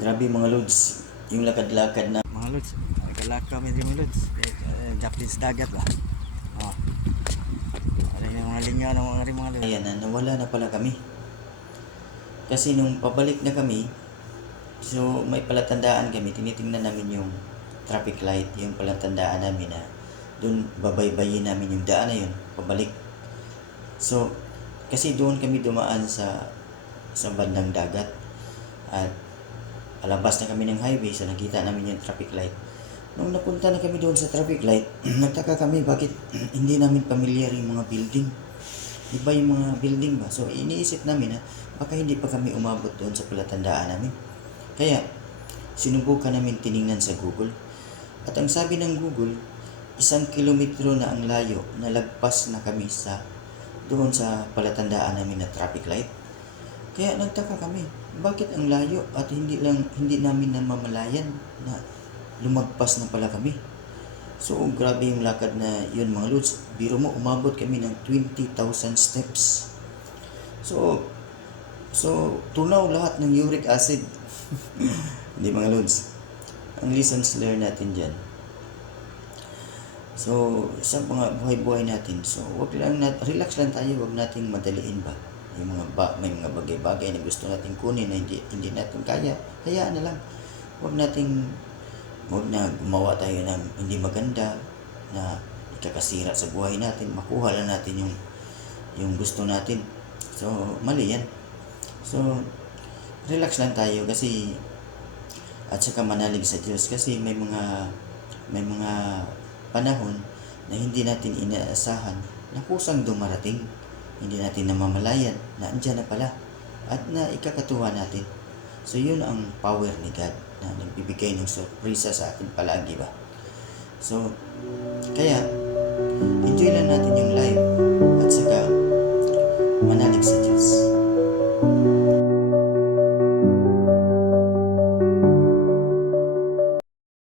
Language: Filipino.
Grabe mga lods, yung lakad-lakad na Mga lods, galak kami di mga lods. Japanese dagat ba? Oh. Ano yung mga linya ng mga lods? ayan na nawala na pala kami. Kasi nung pabalik na kami, so may palatandaan kami, tinitingnan namin yung traffic light, yung palatandaan namin na doon babaybayin namin yung daan na yun, pabalik. So, kasi doon kami dumaan sa bandang dagat at alabas na kami ng highway, so nakita namin yung traffic light. Nung napunta na kami doon sa traffic light, nagtaka kami bakit hindi namin familiar yung mga building. Iba yung mga building ba? So iniisip namin na baka hindi pa kami umabot doon sa palatandaan namin. Kaya sinubukan namin tiningnan sa Google. At ang sabi ng Google, 1 kilometro na ang layo na lagpas na kami doon sa palatandaan namin na traffic light. Kaya nagtaka kami, bakit ang layo at hindi namin namamalayan na lumagpas na pala kami. So grabe yung lakad na yun mga lods. Biro mo, umabot kami ng 20,000 steps. So tunaw lahat ng uric acid. Hindi mga lods. Ang lessons learned natin dyan. So sa mga buhay-buhay natin, so relax lang tayo, wag nating madaliin ba. Yung may mga bagay-bagay na gusto nating kunin na hindi natin kaya, hayaan na lang. Wag na gumawa tayo ng hindi maganda na ikakasira sa buhay natin, makuha lang natin yung gusto natin. So mali yan. So relax lang tayo kasi at saka manalig sa Diyos kasi may mga panahon na hindi natin inaasahan na kusang dumarating. Hindi natin namamalayan na andyan na pala at na ikakatuwa natin. So yun ang power ni God na nagbibigay ng sorpresa sa atin palagi ba. So kaya enjoy lang natin yung